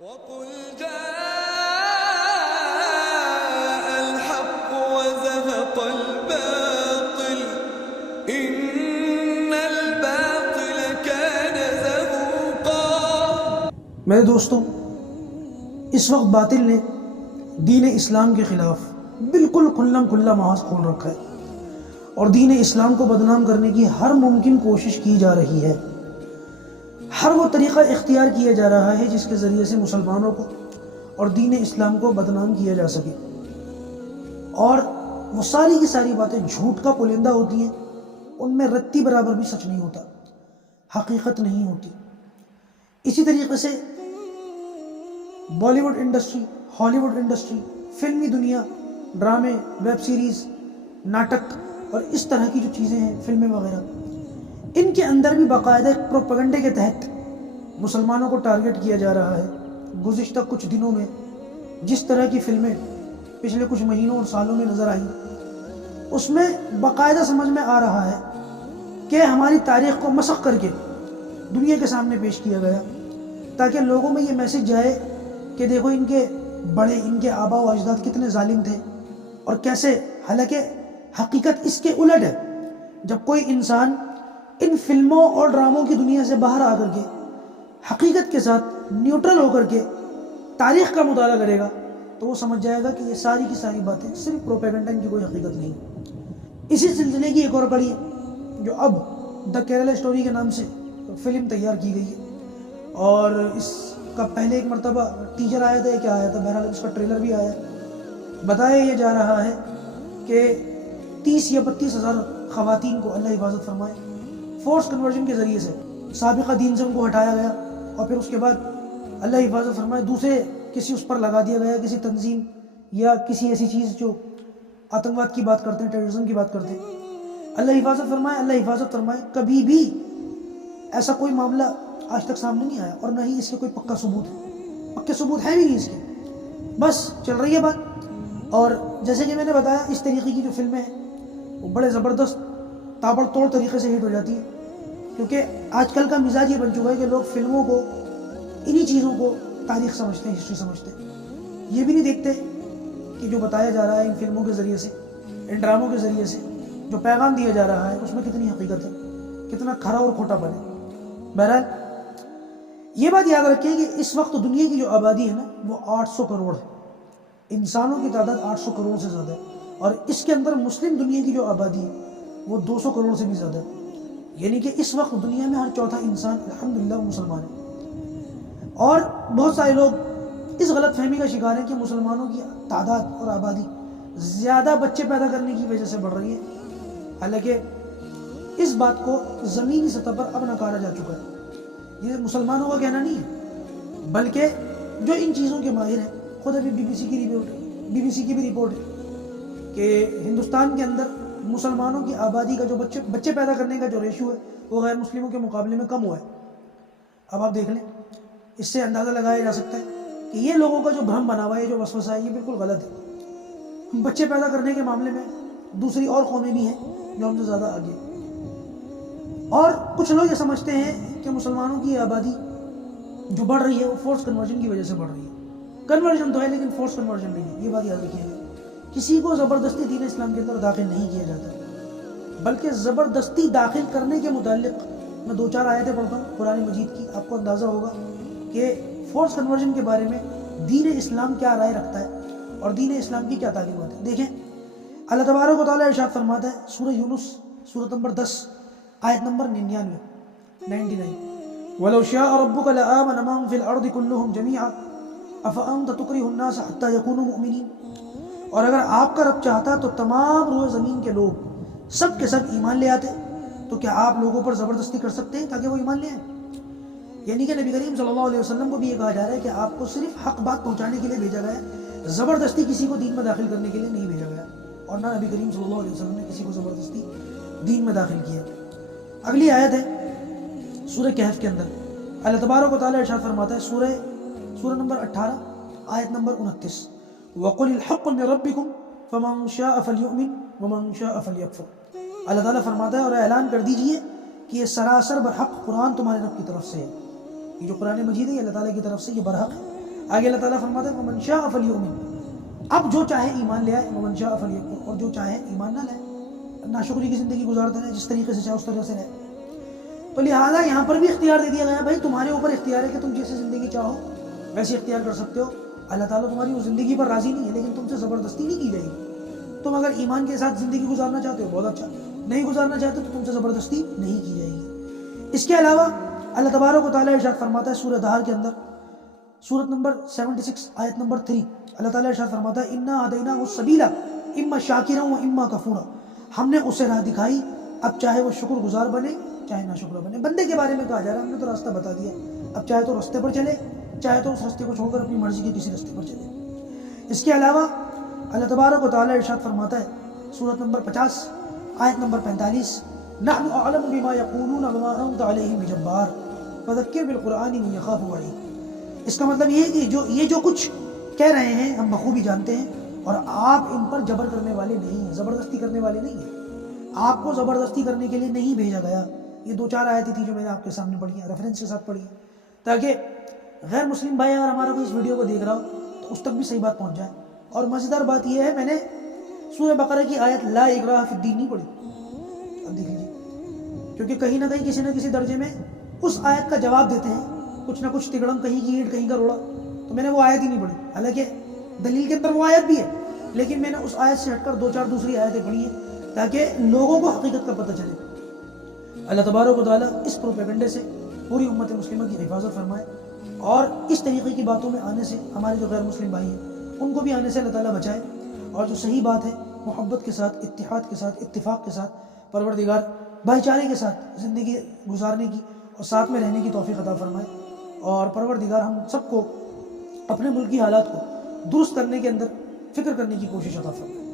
وقل جاء الحق وزهق الباطل إن الباطل كان زهوقا۔ میرے دوستوں، اس وقت باطل نے دین اسلام کے خلاف بالکل کھلم کھلا محاذ کھول رکھا ہے اور دین اسلام کو بدنام کرنے کی ہر ممکن کوشش کی جا رہی ہے۔ ہر وہ طریقہ اختیار کیا جا رہا ہے جس کے ذریعے سے مسلمانوں کو اور دین اسلام کو بدنام کیا جا سکے، اور وہ ساری کی ساری باتیں جھوٹ کا پلندہ ہوتی ہیں، ان میں رتی برابر بھی سچ نہیں ہوتا، حقیقت نہیں ہوتی۔ اسی طریقے سے بالی ووڈ انڈسٹری، ہالی ووڈ انڈسٹری، فلمی دنیا، ڈرامے، ویب سیریز، ناٹک اور اس طرح کی جو چیزیں ہیں، فلمیں وغیرہ، ان کے اندر بھی باقاعدہ ایک پروپیگنڈے کے تحت مسلمانوں کو ٹارگٹ کیا جا رہا ہے۔ گزشتہ کچھ دنوں میں جس طرح کی فلمیں پچھلے کچھ مہینوں اور سالوں میں نظر آئیں، اس میں باقاعدہ سمجھ میں آ رہا ہے کہ ہماری تاریخ کو مسخ کر کے دنیا کے سامنے پیش کیا گیا تاکہ لوگوں میں یہ میسج جائے کہ دیکھو ان کے بڑے، ان کے آبا و اجداد کتنے ظالم تھے اور کیسے، حالانکہ حقیقت اس کے الٹ ہے۔ جب کوئی انسان ان فلموں اور ڈراموں کی دنیا سے باہر آ کر کے حقیقت کے ساتھ نیوٹرل ہو کر کے تاریخ کا مطالعہ کرے گا تو وہ سمجھ جائے گا کہ یہ ساری کی ساری باتیں صرف پروپیگنڈا، کی کوئی حقیقت نہیں۔ اسی سلسلے کی ایک اور کڑی ہے جو اب دا کیرلا اسٹوری کے نام سے فلم تیار کی گئی ہے، اور اس کا پہلے ایک مرتبہ ٹیزر آیا تھا، کیا آیا تھا، بہرحال اس کا ٹریلر بھی آیا ہے۔ بتایا یہ جا رہا ہے کہ 30 یا 32 ہزار خواتین کو اللہ حفاظت فرمائے فورس کنورژن کے ذریعے سے سابقہ دین سے ان کو ہٹایا گیا، اور پھر اس کے بعد اللہ حفاظت فرمائے دوسرے کسی اس پر لگا دیا گیا، کسی تنظیم یا کسی ایسی چیز جو آتنکواد کی بات کرتے ہیں، ٹیررزم کی بات کرتے ہیں۔ اللہ حفاظت فرمائے، اللہ حفاظت فرمائے، کبھی بھی ایسا کوئی معاملہ آج تک سامنے نہیں آیا، اور نہ ہی اس کے کوئی پکا ثبوت ہے، پکے ثبوت ہے بھی نہیں اس کے، بس چل رہی ہے بات۔ اور جیسے کہ میں نے بتایا، اس طریقے کی جو فلمیں ہیں وہ بڑے زبردست تابڑ توڑ طریقے سے ہٹ ہو جاتی ہے، کیونکہ آج کل کا مزاج یہ بن چکا ہے کہ لوگ فلموں کو، انہی چیزوں کو تاریخ سمجھتے ہیں، ہسٹری سمجھتے ہیں، یہ بھی نہیں دیکھتے کہ جو بتایا جا رہا ہے ان فلموں کے ذریعے سے، ان ڈراموں کے ذریعے سے جو پیغام دیا جا رہا ہے اس میں کتنی حقیقت ہے، کتنا کھرا اور کھوٹا پن ہے۔ بہرحال یہ بات یاد رکھیے کہ اس وقت دنیا کی جو آبادی ہے نا وہ 800 کروڑ ہے، انسانوں کی تعداد 800 کروڑ سے زیادہ ہے، اور اس کے اندر مسلم دنیا کی جو آبادی ہے وہ 200 کروڑ سے بھی زیادہ ہے، یعنی کہ اس وقت دنیا میں ہر چوتھا انسان الحمدللہ مسلمان ہے۔ اور بہت سارے لوگ اس غلط فہمی کا شکار ہیں کہ مسلمانوں کی تعداد اور آبادی زیادہ بچے پیدا کرنے کی وجہ سے بڑھ رہی ہے، حالانکہ اس بات کو زمینی سطح پر اب نکارا جا چکا ہے۔ یہ مسلمانوں کا کہنا نہیں ہے، بلکہ جو ان چیزوں کے ماہر ہیں، خود ابھی بی بی سی کی بھی رپورٹ ہے کہ ہندوستان کے اندر مسلمانوں کی آبادی کا جو بچے پیدا کرنے کا جو ریشو ہے وہ غیر مسلموں کے مقابلے میں کم ہوا ہے۔ اب آپ دیکھ لیں، اس سے اندازہ لگایا جا سکتا ہے کہ یہ لوگوں کا جو بھرم بنا ہوا ہے، جو وسوسہ ہے، یہ بالکل غلط ہے۔ بچے پیدا کرنے کے معاملے میں دوسری اور قومیں بھی ہیں جو ہم سے زیادہ آگے ہیں، اور کچھ لوگ یہ سمجھتے ہیں کہ مسلمانوں کی آبادی جو بڑھ رہی ہے وہ فورس کنورژن کی وجہ سے بڑھ رہی ہے۔ کنورژن تو ہے لیکن فورس کنورژن نہیں ہے، یہ بات یاد رکھیے گا۔ کسی کو زبردستی دین اسلام کے اندر داخل نہیں کیا جاتا، بلکہ زبردستی داخل کرنے کے متعلق میں 2-4 آیتیں پڑھتا ہوں قرآن مجید کی، آپ کو اندازہ ہوگا کہ فورس کنورژن کے بارے میں دین اسلام کیا رائے رکھتا ہے اور دین اسلام کی کیا تعلیمات ہیں۔ دیکھیں، اللہ تبارک و تعالیٰ ارشاد فرماتا ہے سورہ یونس، سورۃ نمبر 10، آیت نمبر 99، وَلَوْ شَاءَ رَبُّكَ لَآمَنَ مَن فِي الْأَرْضِ كُلُّهُمْ جَمِيعًا أَفَأَنْتَ تُكْرِهُ النَّاسَ حَتَّى يَكُونُوا مُؤْمِنِينَ، اور اگر آپ کا رب چاہتا تو تمام روئے زمین کے لوگ سب کے سب ایمان لے آتے، تو کیا آپ لوگوں پر زبردستی کر سکتے ہیں تاکہ وہ ایمان لے آئیں؟ یعنی کہ نبی کریم صلی اللہ علیہ وسلم کو بھی یہ کہا جا رہا ہے کہ آپ کو صرف حق بات پہنچانے کے لیے بھیجا گیا ہے، زبردستی کسی کو دین میں داخل کرنے کے لیے نہیں بھیجا گیا، اور نہ نبی کریم صلی اللہ علیہ وسلم نے کسی کو زبردستی دین میں داخل کیا۔ اگلی آیت ہے سورہ کہف کے اندر، اللہ تبارک و تعالیٰ ارشاد فرماتا ہے سورہ نمبر 18، آیت نمبر 29، وَقُلِ الْحَقُّ مِن رَبِّكُمْ فَمَن شَاءَ فَلْيُؤْمِن وَمَن شَاءَ فَلْيَكْفُرْ۔ اللہ تعالیٰ فرماتا ہے اور اعلان کر دیجئے کہ یہ سراسر برحق قرآن تمہارے رب کی طرف سے ہے، یہ جو قرآن مجید ہے یہ اللہ تعالیٰ کی طرف سے یہ برحق ہے، آگے اللہ تعالیٰ فرماتا ہے وَمَنْ شَاءَ فَلْيُؤْمِنْ، اب جو چاہے ایمان لے آئے، وَمَنْ شَاءَ فَلْيَكْفُرْ، اور جو چاہے ایمان نہ لائے، ناشکری کی زندگی گزارتا رہے، جس طریقے سے چاہے اس طرح سے رہے۔ تو لہٰذا یہاں پر بھی اختیار دے دیا گیا بھائی تمہارے اوپر اختیار ہے کہ تم جیسی زندگی چاہو ویسے اختیار کر سکتے ہو۔ اللہ تعالیٰ تمہاری اس زندگی پر راضی نہیں ہے، لیکن تم سے زبردستی نہیں کی جائے گی۔ تم اگر ایمان کے ساتھ زندگی گزارنا چاہتے ہو بہت اچھا، نہیں گزارنا چاہتے تو تم سے زبردستی نہیں کی جائے گی۔ اس کے علاوہ اللہ تبارک و تعالیٰ ارشاد فرماتا ہے سورہ دہر کے اندر، سورت نمبر 76 آیت نمبر 3، اللہ تعالیٰ ارشاد فرماتا ہے اِنَّا هَدَيْنَاهُ السَّبِيلَ إِمَّا شَاكِرًا وَإِمَّا كَفُورًا، ہم نے اسے راہ دکھائی، اب چاہے وہ شکر گزار بنے چاہے نا شکر بنے۔ بندے کے بارے میں کہا جا رہا ہے ہم نے تو راستہ بتا دیا، اب چاہے تو راستے پر چلے چاہے تو اس راستے کو چھوڑ کر اپنی مرضی کے کسی راستے پر چلے۔ اس کے علاوہ اللہ تبارک و تعالیٰ ارشاد فرماتا ہے سورت نمبر 50 آیت نمبر 45 نحن اعلم بما يقولون وما انت عليهم بجبار فذكر بالقرآن من يخاف وعید۔ اس کا مطلب یہ ہے کہ یہ جو کچھ کہہ رہے ہیں ہم بخوبی جانتے ہیں، اور آپ ان پر جبر کرنے والے نہیں ہیں، زبردستی کرنے والے نہیں ہیں، آپ کو زبردستی کرنے کے لیے نہیں بھیجا گیا۔ یہ 2-4 آیتیں تھی جو میں نے آپ کے سامنے پڑھی ہیں، ریفرنس کے ساتھ پڑھی ہیں، تاکہ غیر مسلم بھائی اگر ہمارا کوئی اس ویڈیو کو دیکھ رہا ہو تو اس تک بھی صحیح بات پہنچ جائے۔ اور مزیدار بات یہ ہے میں نے سورہ بقرہ کی آیت لا اکراہ فی الدین نہیں پڑھی، اب دیکھ لیجیے، کیونکہ کہیں نہ کہیں کسی نہ کسی درجے میں اس آیت کا جواب دیتے ہیں، کچھ نہ کچھ تگڑم، کہیں کی اینٹ کہیں کا روڑا، تو میں نے وہ آیت ہی نہیں پڑھی، حالانکہ دلیل کے اندر وہ آیت بھی ہے، لیکن میں نے اس آیت سے ہٹ کر 2-4 دوسری آیتیں پڑھی ہیں تاکہ لوگوں کو حقیقت کا پتہ چلے۔ اللہ تبارک و تعالیٰ اس پروپیگنڈے سے پوری امت مسلمہ کی حفاظت فرمائے، اور اس طریقے کی باتوں میں آنے سے ہمارے جو غیر مسلم بھائی ہیں ان کو بھی آنے سے اللہ تعالیٰ بچائے، اور جو صحیح بات ہے محبت کے ساتھ، اتحاد کے ساتھ، اتفاق کے ساتھ، پروردگار بھائی چارے کے ساتھ زندگی گزارنے کی اور ساتھ میں رہنے کی توفیق عطا فرمائے، اور پروردگار ہم سب کو اپنے ملک کی حالات کو درست کرنے کے اندر فکر کرنے کی کوشش عطا فرمائے۔